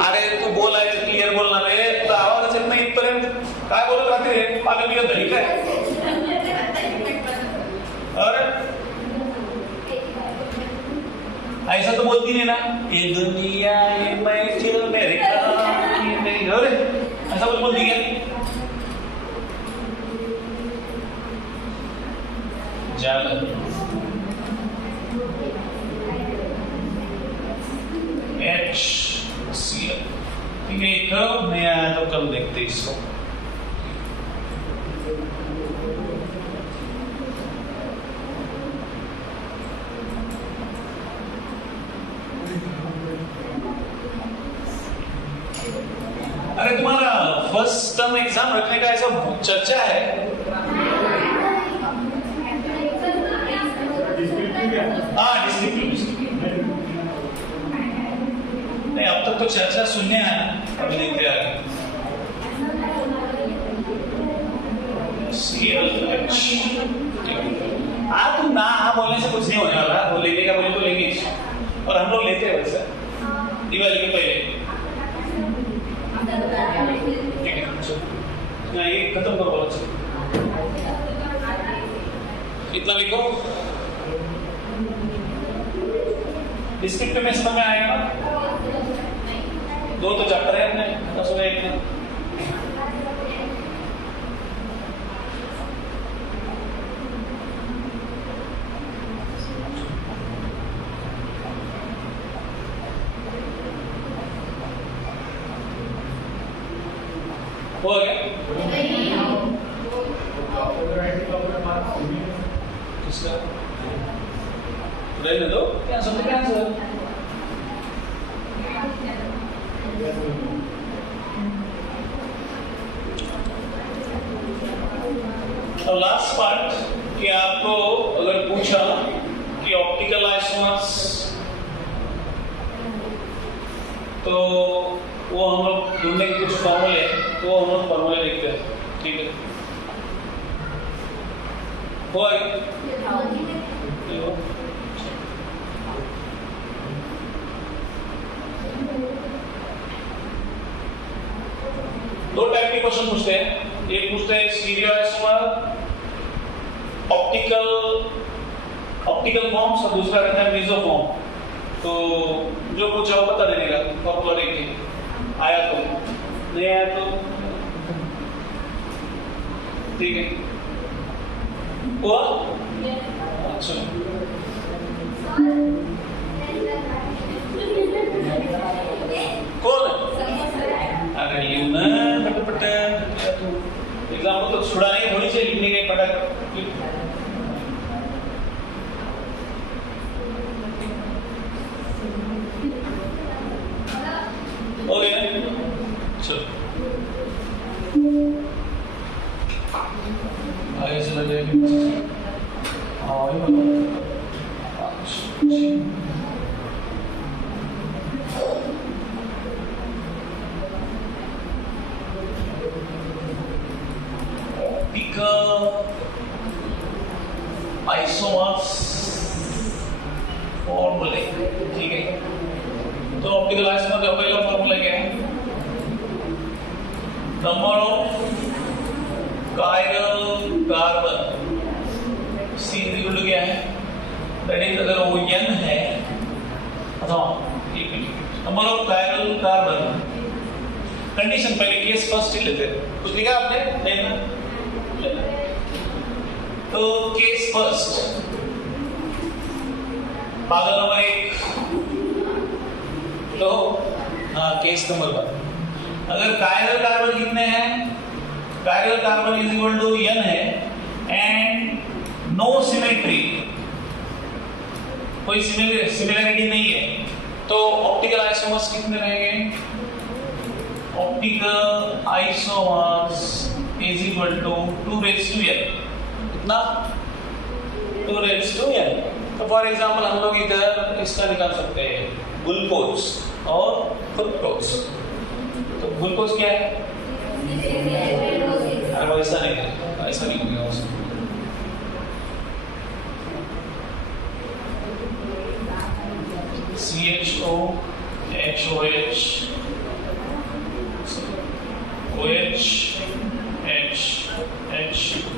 अरे तू बोलायचं क्लिअर बोलणार रे, तुला आवाज येत नाही इथपर्यंत, काय बोलत राहते रे? पागल बिगल धरी काय? अरे ऐसा तो बोलती नहीं ना, ये दुनिया ये मैं चिल मेरे काम की नहीं। अरे ऐसा कुछ बोलती क्या? चल HCl, ठीक है, कब नया है तो कल देखते इसको। अरे तुम्हारा फर्स्ट टर्म एग्जाम रखने का ऐसा चर्चा है? हाँ, डिस्ट्रिक्ट नहीं, अब तक तो चर्चा सुनने आया, अभी देखते आगे। तुम ना हाँ बोलने से कुछ नहीं होने वाला, वो लेने का बोले तो लेंगे, और हम लोग लेते हैं वैसे दिवाली के पहले। ठीक है, ये खत्म करो, बोलो इतना लिखो। डिस्ट्रिक्ट में समझ में आएगा ना? 2 तो चैप्टर है अपने, 10 हो गए। इसका रहने दो, कैंसर तो कैंसर। और लास्ट पार्ट कि आपको अगर पूछा कि ऑप्टिकल आइसोमर्स, तो वो हम लोग ढूंढने के कुछ फॉर्मूले, तो वो हम लोग फॉर्मूले लिखते हैं, ठीक है। हुआ दो टाइप के क्वेश्चन पूछते हैं। एक पूछते हैं स्टीरियो आइसोमर ऑप्टिकल फॉर्म्स, और दूसरा रहता है मेसोफॉर्म। तो जो पूछा वो बता देने का फॉर्मूला देख के, आया तो नहीं आया तो ठीक है। हुआ अच्छा, कौन अरे लिखू ना पट एग्जाम तो छुड़ाने थोड़ी से लिखने के पटक। हो गया चलो आगे चला जाएगा। हाँ ये बोलो आइसोमर्स फॉर्मूले, ठीक है। तो ऑप्टिकल आइसोमर का पहला फॉर्मूला क्या है? Number of chiral carbon C equal to क्या है? दैट इज अगर वो n है अथवा number of chiral carbon, condition पहले केस फर्स्ट ही लेते हैं। कुछ लिखा आपने? नहीं ना? तो केस फर्स्ट, पागल नंबर 1, तो हाँ केस नंबर 1, अगर कायरल कार्बन कितने हैं? Chiral carbon is equal to n है एंड नो सिमेट्री, कोई सिमिलरिटी नहीं है, तो ऑप्टिकल आइसोमर्स कितने रहेंगे? Optical isomers is equal to 2 raise to n, कितना? 2 रेज़ टू n। तो फॉर एग्जांपल हम लोग इधर इसका निकाल सकते हैं ग्लूकोज और फ्रुक्टोज। तो ग्लूकोज क्या है? अरे ऐसा नहीं है, ऐसा नहीं होगा उसमें। CHO, HOH, OH, H,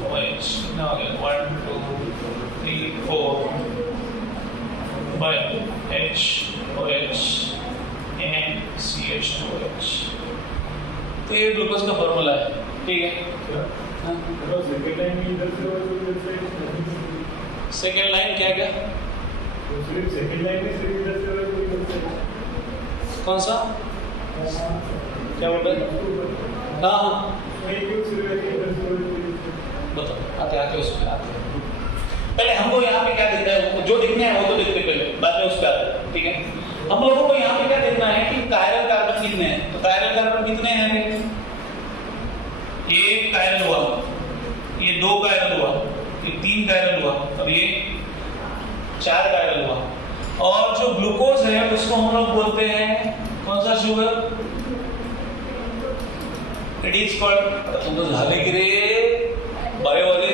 OH, now again 1, 2, 3, 4, by H, OH and CH2OH। तो ये ग्लूकोज का फॉर्मूला है, ठीक है। सेकेंड लाइन क्या क्या? कौन सा? क्या बोल रहे? हाँ बताओ, आते उस पर आते। पहले हमको यहाँ पे क्या दिखता है? जो दिखना है वो तो दिखते पहले, बाद में उस पर आते, ठीक है। हम लोगों को यहाँ पे क्या देखना है कि कायरल कार्बन कितने हैं? तो कायरल कार्बन कितने हैं? ये कायरल हुआ, ये 2 कायरल हुआ, ये 3 कायरल हुआ, और ये 4 कायरल हुआ। और जो ग्लूकोज है उसको हम लोग बोलते हैं कौन सा शुगर? इट इज कॉल्ड, तुम तो झाले गिरे बायो वाले,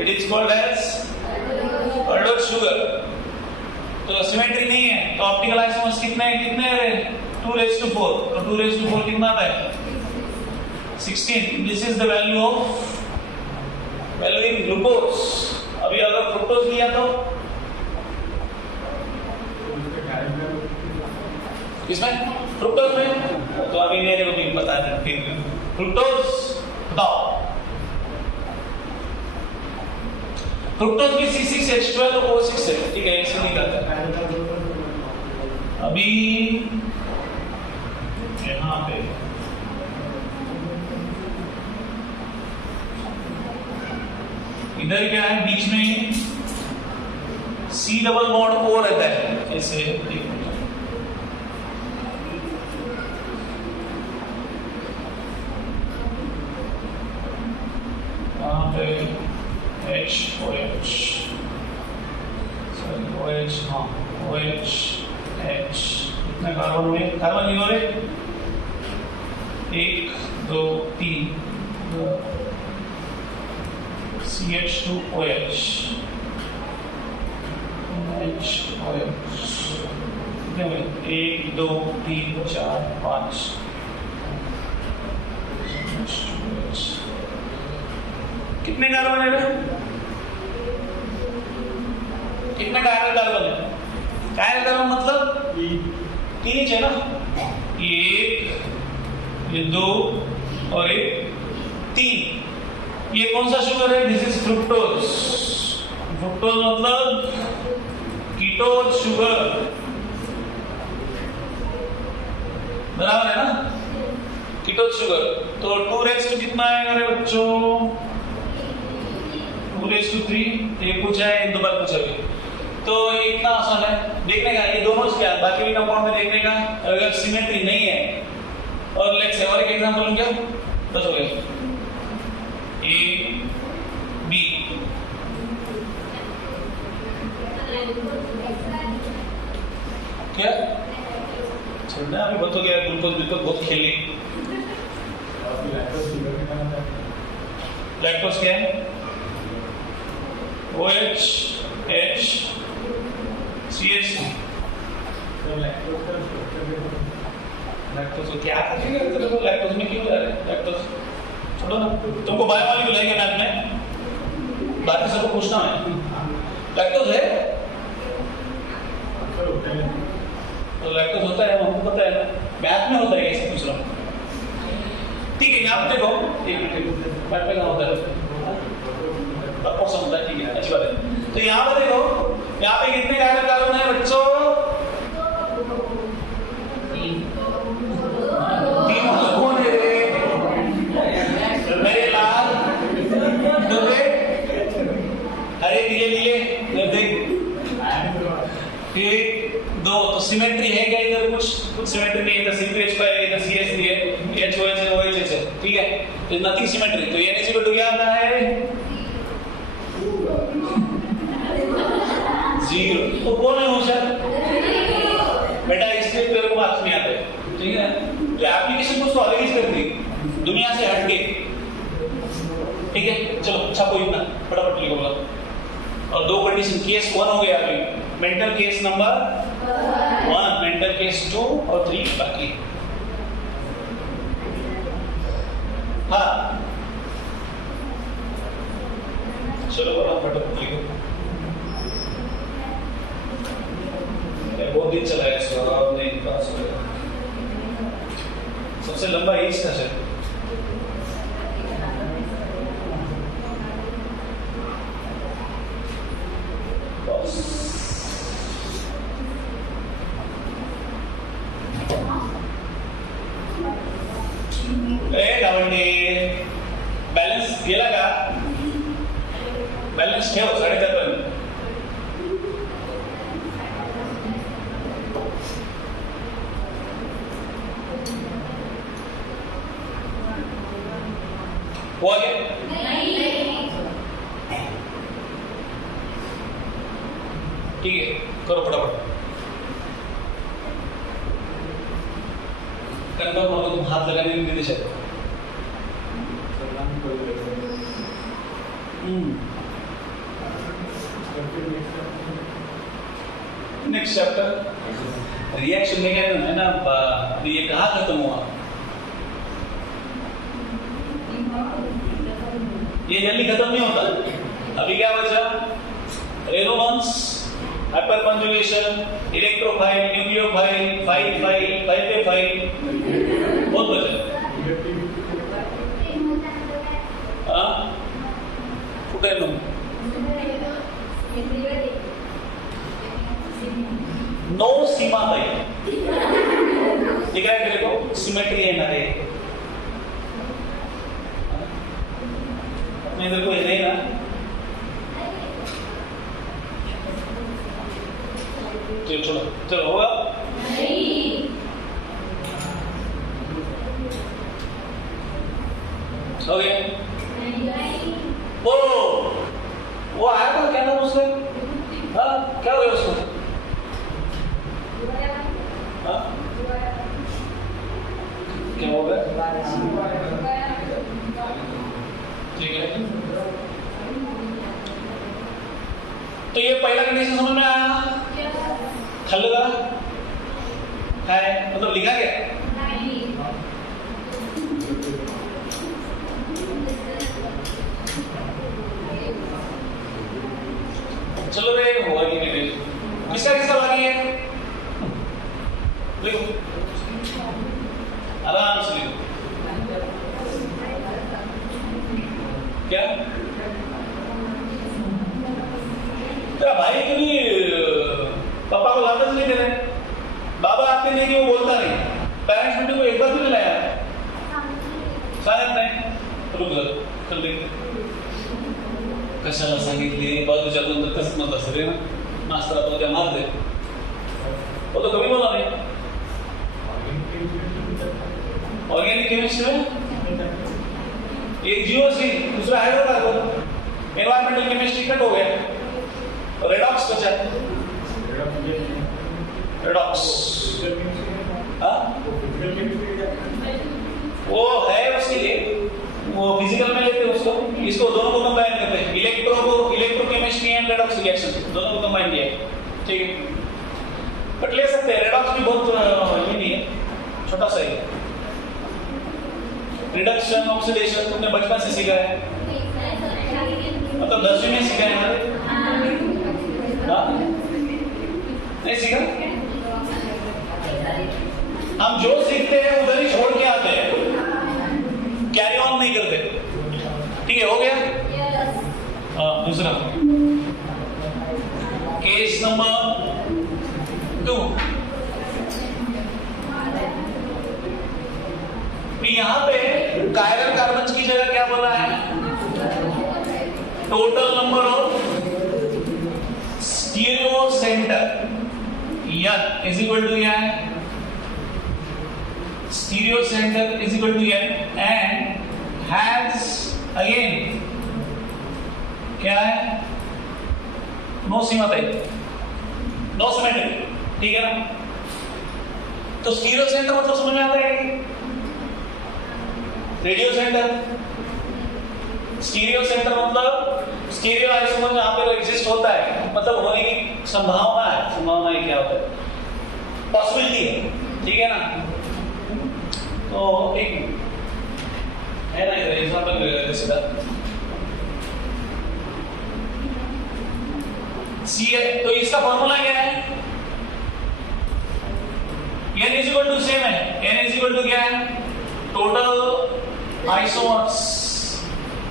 इट इज कॉल्ड एज अर्डोक शुगर। तो सिमेट्री नहीं है, तो ऑप्टिकल आइसोमर्स कितने हैं? 2 रेज़ टू 4। तो 2 रेज़ टू 4 कितना आता है? 16। This is the value in glucose. अभी अगर फ्रुक्टोज लिया तो किसमें? फ्रुक्टोज में। तो अभी मेरे को भी पता है, फ्रुक्टोज बताओ। फ्रुक्टोज भी C6H12O6 है, ठीक है, इसे निकालते हैं। अभी यहाँ पे इधर क्या है? बीच में C डबल बॉन्ड O रहता है ऐसे, यहाँ पे OH, सॉरी OH, हाँ OH H, कितने कार्बन हुए? कार्बन नहीं हो रहे, 1 2 3 CH2OH, कितने हुए? 1 2 3 4 5, कितने कार्बन है? कितने कायरल कार्बन है? कायरल कार्बन मतलब 3 है ना, ये 1 ये 2 और ये 3। ये कौन सा शुगर है? This is fructose. फ्रुक्टोज मतलब कीटोज शुगर, बराबर है ना, कीटोज शुगर। तो 2 कितना आएगा रे बच्चों? 2:3। ये पूछा है, एक दो बार पूछा भी, तो ये इतना आसान है देखने का। ये दोनों क्या, बाकी भी कंपाउंड में देखने का, अगर सिमेट्री नहीं है। और लेट्स से और एक एग्जांपल क्या, बस हो गया। A B, क्या छोड़ना अभी बहुत हो गया, ग्लूकोज बिल्कुल बहुत खेल ली। लैक्टोज क्या है? OH H CH। लैक्टोज को क्या करेंगे? लैक्टोज में क्यों जा रहे हैं? लैक्टोज छोड़ो ना, तुमको बायोलॉजी को लेंगे मैथ में, बाकी सबको पूछना है। लैक्टोज है तो लैक्टोज होता है, हमको पता है ना, मैथ में होता है, कैसे पूछ रहा हूँ। ठीक है, यहाँ पे देखो, एक मिनट, मैथ में कहाँ होता है? होता है, ठीक है, अच्छी बात है। तो यहाँ पर देखो, यहाँ पे कितने कायरल कार्बन है बच्चों? 3 कौन है रे? मेरे लाल अरे नीले नीले देख, 1 2। तो सिमेट्री है क्या इधर? कुछ सिमेट्री नहीं है, इधर CH5 है, इधर CH3 है, HOH है, OH है, ठीक है, तो नथिंग सिमेट्री। तो ये NH2 क्या आता है? 0। तो कौन है होशियार बेटा? इसलिए तेरे को बात नहीं आते, ठीक है। तो एप्लीकेशन कुछ तो अलग ही कर दी, दुनिया से हटके, ठीक है। चलो छापो इतना, फटाफट लिखो बोला। और 2 कंडीशन, केस 1 हो गया अभी, mental case number 1, mental case 2 और 3 बाकी। हाँ चलो बोला, फटाफट लिखो। बहुत दिन चला है इसका, नहीं पास हो गया। सबसे लंबा एज का है। बैलेंस गेला का? बैलेंस ठेव 4.5। हुआ क्या? ठीक है, करो फटाफट। कंफर्म हो, तुम हाथ लगाने नहीं देते शायद। नेक्स्ट चैप्टर रिएक्शन में क्या है ना, ये कहाँ खत्म हुआ? ये जल्दी खत्म नहीं होता। अभी क्या बचा? Resonance, hyper conjugation, electrophile, nucleophile, file file, file file, बहुत बचा। हाँ कुठे लो नो सीमा तय, ठीक है। तेरे को सिमेट्री है ना रे, अपने इधर कोई नहीं ना, चलो होगा हो गया। वो आया था, क्या नाम उसका? हाँ, क्या हो गया उसको? हाँ, क्या हो गया? ठीक है, तो ये पहला कंडीशन समझ में आया ना? खल लगा है मतलब लिखा गया? चलो रे, होगा कि नहीं? किसका किसका बाकी है? लिखो, आराम से लिखो। क्या तेरा भाई क्यों पापा को वापस नहीं दे रहे? बाबा आपके लिए कि वो बोलता नहीं, पेरेंट्स मीटिंग को एक बार भी नहीं लाया, शायद नहीं। रुक जा, चल देख कशाला सांगितली बाजूच्या दोन तर कसं म्हणत असते ना, मास्तर आपण त्या मार दे, वो तो कभी बोला नहीं। ऑर्गेनिक केमिस्ट्री में एक जीओसी, दूसरा हाइड्रोकार्बन, एनवायरमेंटल केमिस्ट्री कट हो गया, रेडॉक्स बचा। रेडॉक्स वो है उसके लिए, वो फिजिकल में लेते हैं उसको, इसको दोनों को कंबाइन करते हैं, इलेक्ट्रोकेमिस्ट्री एंड रेडॉक्स रिएक्शन दोनों को कंबाइन किया है, ठीक है। बट ले सकते हैं, रेडॉक्स भी बहुत ये नहीं है, छोटा सा ही। रिडक्शन ऑक्सीडेशन तुमने बचपन से सीखा है, मतलब 10वीं में सीखा है ना? नहीं सीखा? हम जो सीखते हैं उधर ही छोड़ के आते हैं, कैरी ऑन नहीं करते, ठीक है? हो गया। दूसरा केस नंबर 2, यहां पे कायरल कार्बन की जगह क्या बोला है? Total number of stereo centre N is equal to N, stereo center is equal to N and has again क्या है? नो सिमेट्री, नो सिमेट्री, ठीक है ना? तो स्टीरियो सेंटर मतलब समझ में आता है? रेडियो सेंटर, स्टीरियो सेंटर मतलब स्टीरियो आइसोमर जहां पे एग्जिस्ट होता है, मतलब होने की संभावना है। संभावना क्या होता है? पॉसिबिलिटी है, ठीक है ना? तो एक है ना एग्जांपल सीधा सी है, तो इसका फॉर्मूला क्या है? n is equal to same है, n इज इक्वल टू क्या है? टोटल आइसोमर्स,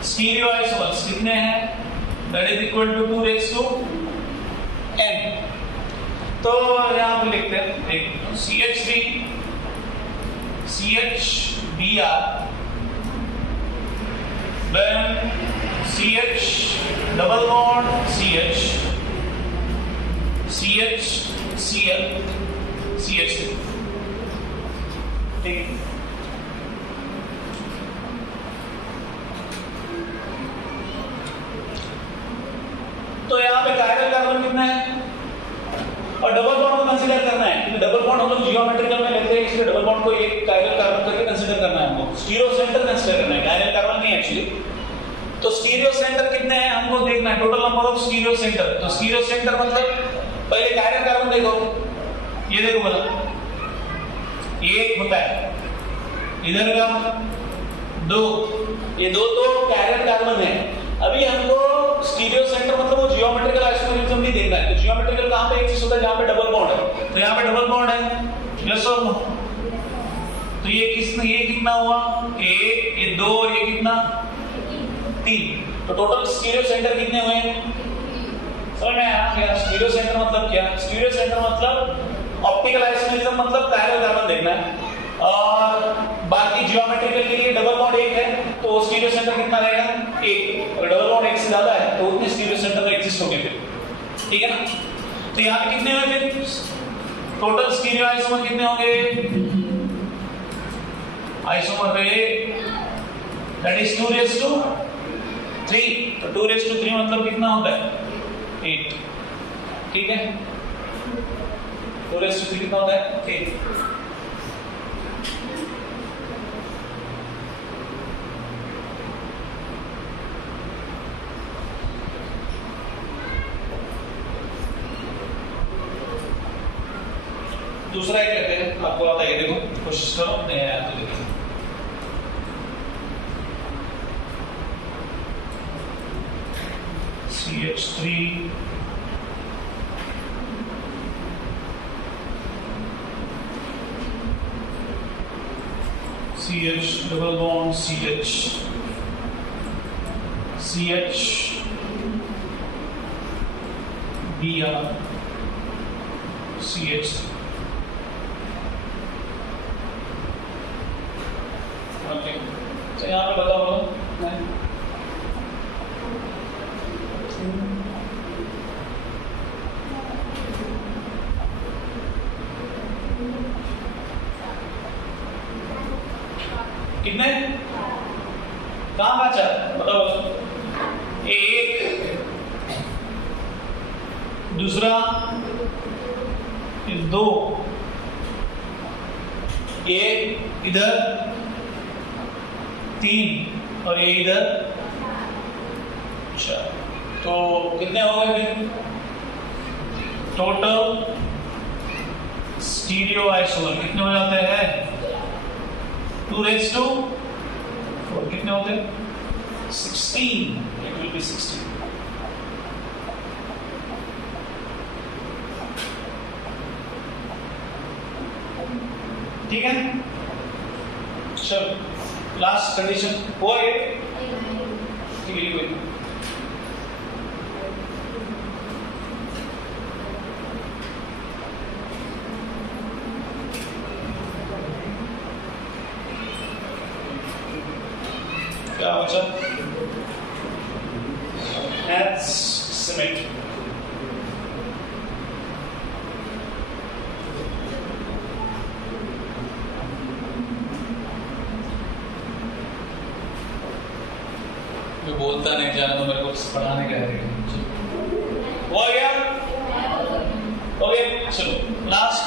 स्टीरियो आइसोमर्स कितने हैं? That is equal to 2 raise to n। तो यहां पे लिखते हैं एक CH3 CHBr, then CH double bond CH CHCl CH3, ठीक है? तो यहाँ पे कायरल कार्बन कितना है और डबल बॉन्ड को कंसीडर करना है, क्योंकि डबल बॉन्ड हम लोग जियोमेट्रिकल में लेते हैं, इसलिए डबल बॉन्ड को एक कायरल कार्बन करके कंसीडर करना है हमको। स्टीरियो सेंटर कंसीडर करना है, कायरल कार्बन नहीं एक्चुअली। तो स्टीरियो सेंटर कितने हैं हमको देखना है, total number of stereo centre. तो स्टीरियो सेंटर मतलब पहले कायरल कार्बन देखो, ये देखो बोला एक होता है, इधर का 2, ये 2 तो कायरल कार्बन है। अभी हमको स्टीरियो सेंटर मतलब वो जियोमेट्रिकल आइसोमरिज्म नहीं देखना है। तो जियोमेट्रिकल कहां पे एक्सिस्ट होता है? जहां पे डबल बॉन्ड है। तो यहां पे डबल बॉन्ड है, यस और नो? तो ये कितना हुआ? 1, ये 2 और ये कितना? 3। तो टोटल स्टीरियो सेंटर कितने हुए? समझ में आया क्या? स्टीरियो सेंटर मतलब क्या? स्टीरियो सेंटर मतलब ऑप्टिकल आइसोमरिज्म मतलब कायरल कार्बन देखना है, और बाकी जियोमेट्रिकल के लिए डबल बॉन्ड 1 है, तो स्टीरियो सेंटर कितना रहेगा? 1। और डबल बॉन्ड 1 से ज्यादा है तो उतने स्टीरियो सेंटर एग्जिस्ट होंगे फिर, ठीक है ना? तो यहाँ पे कितने हुए फिर? टोटल स्टीरियो आइसोमर कितने होंगे? आइसोमर पे दैट इज 2 रेज़ टू 3, तो 2 रेज़ टू 3 मतलब कितना होता है? 8। ठीक है, 2 रेज़ टू 3 कितना होता है? 8। दूसरा एक कहते हैं, आपको आता है, देखो कोशिश करो, नहीं आया तो देखो। CH3 CH double bond CH CH Br CH। Okay, तो यहाँ पे बताओ कितने? कहाँ बचा? बताओ। एक, दूसरा 2, एक इधर 3 और ये इधर 4, तो कितने हो गए फिर? टोटल स्टीरियो आइसोमर कितने हो जाते हैं? 2 रेज़ टू 4 कितने होते हैं? 16। It will be 16। ठीक है, चलो लास्ट कंडीशन हुआ ये। ठीक है, कोई क्या बचा? That's symmetry। मैं बोलता नहीं जाना तो मेरे को पढ़ाने का है। हो गया? ओके, चलो लास्ट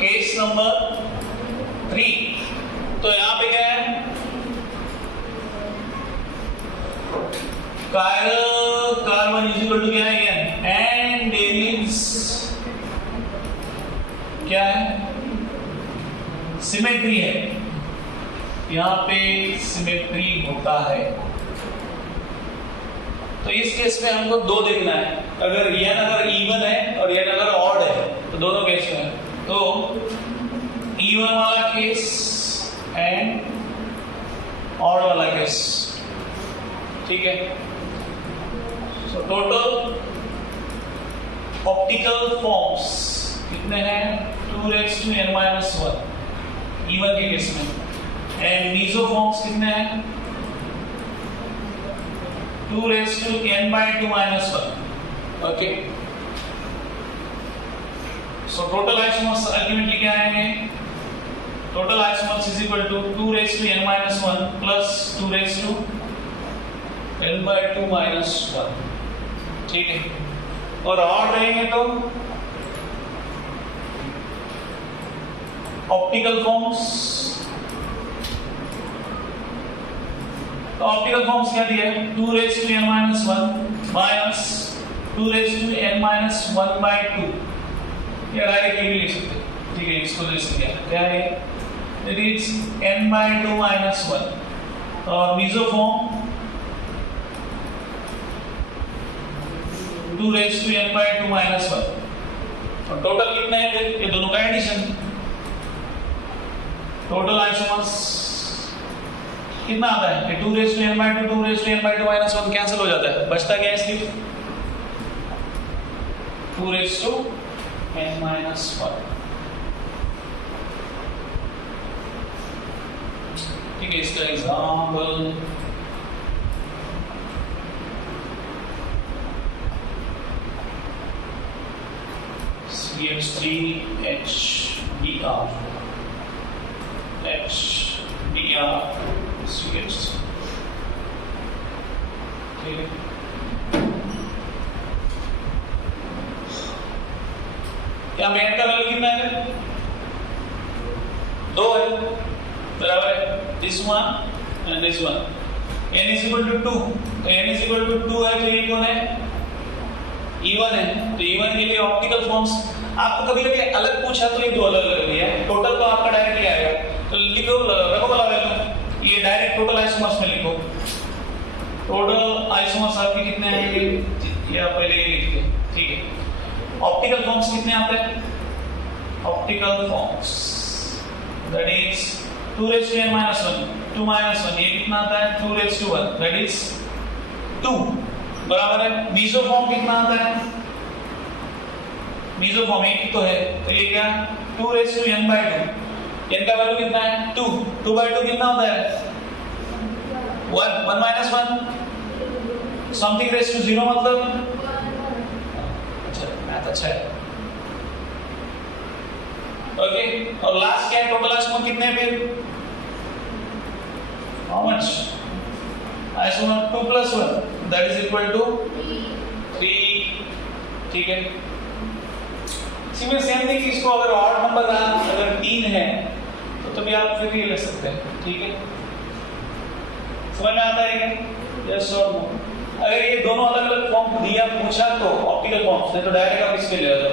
केस नंबर 3। तो यहां पे क्या है? कार्बन इज इक्वल टू क्या है? एंड देयर इज क्या है? सिमेट्री है। यहां पे सिमेट्री होता है। तो इस केस में हमको 2 देखना है। अगर इवन है और n अगर ऑड है, तो दोनों केस में है। तो इवन वाला केस एंड ऑड वाला केस। ठीक है, सो टोटल ऑप्टिकल फॉर्म्स कितने हैं? 2 raise to n minus 1 even के केस में। एंड मीसो फॉर्म्स कितने हैं? 2 raise to n by 2 minus 1। Okay, so total isomers ultimately क्या आएंगे? Total isomers is equal to 2 raise to n minus 1 plus 2 raise to n by 2 minus 1। ठीक है, और odd रहेंगे तो ऑप्टिकल फॉर्म्स। तो ऑप्टिकल फॉर्म्स क्या दिया है? 2 raise to n minus 1 minus 2 raise to n minus 1 by 2। या डायरेक्ट ये भी लिख सकते हैं। ठीक है, इसको लिख सकते हैं। क्या है? It is n by 2 minus 1 और meso form 2 raise to n by 2 minus 1। और टोटल कितना है? ये दोनों का एडिशन। टोटल आइसोमर्स कितना आता है? 2 raise to n by 2 2 raise to n by 2 minus 1 cancel हो जाता है। बचता क्या है? सिर्फ 2 रेज़ टू n माइनस 1। ठीक है, इसका एग्जाम्पल CH3HBr HBr CH3 ठीक है। यहाँ मेन का वैल्यू कितना है? 2 है, बराबर है this one and this one. n is equal to 2, तो n is equal to 2 है तो ये कौन है? E1 है। तो E1 के लिए ऑप्टिकल फॉर्म्स आपको कभी कभी अलग पूछा तो ये दो अलग अलग दिया है, टोटल तो आपका डायरेक्टली आएगा। तो लिखो, रखो वाला वैल्यू, ये डायरेक्ट टोटल आइसोमर्स में लिखो। टोटल आइसोमर्स आपके कितने आएंगे? ये आप पहले ही लिख दो, ठीक है। ऑप्टिकल फॉर्म्स कितने आते हैं? Optical forms that is 2 raised to n minus 1, 2 minus 1, ये कितना आता है? 2 raised to 1, दैट इज 2, बराबर है। मीसोफॉर्म कितना आता है? मीसोफॉर्म एक तो है, तो ये क्या? 2 raised to n by 2, n का वैल्यू कितना है? 2, 2 by 2 कितना होता है? 1, 1 minus 1, समथिंग raised to 0 मतलब अच्छा है, ओके। और लास्ट क्या है? टोटल आइसोमर कितने फिर? How much? Isomer 2 plus 1 that is equal to 3, ठीक है। इसी में सेम थिंग, इसको अगर ऑड नंबर अगर 3 है तो तभी आप फिर ये ले सकते हैं, ठीक है। समझ में आता है क्या? यस और नो। अगर ये दोनों अलग अलग फॉर्म दिया पूछा तो ऑप्टिकल फॉर्म्स है, तो डायरेक्ट आप इसके ले जाओ।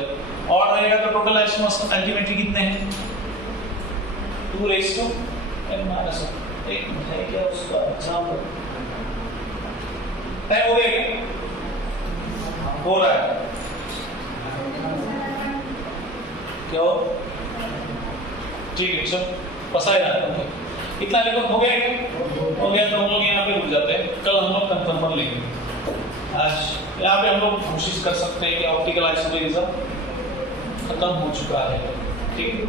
और रहेगा तो टोटल आइसोमर्स अल्टीमेटली कितने हैं? 2 raised to n minus 1। एक है क्या उसका एग्जांपल? टाइम हो गया क्या? हो रहा है क्या हो? ठीक है, चलो फंसाएगा इतना लिखो। हो गया क्या? हो गया तो हम लोग यहाँ पे रुक जाते हैं, कल हम लोग कंफर्म लेंगे। आज यहाँ पे हम लोग कोशिश कर सकते हैं कि ऑप्टिकल आइसोमरिज्म खत्म हो चुका है, ठीक है।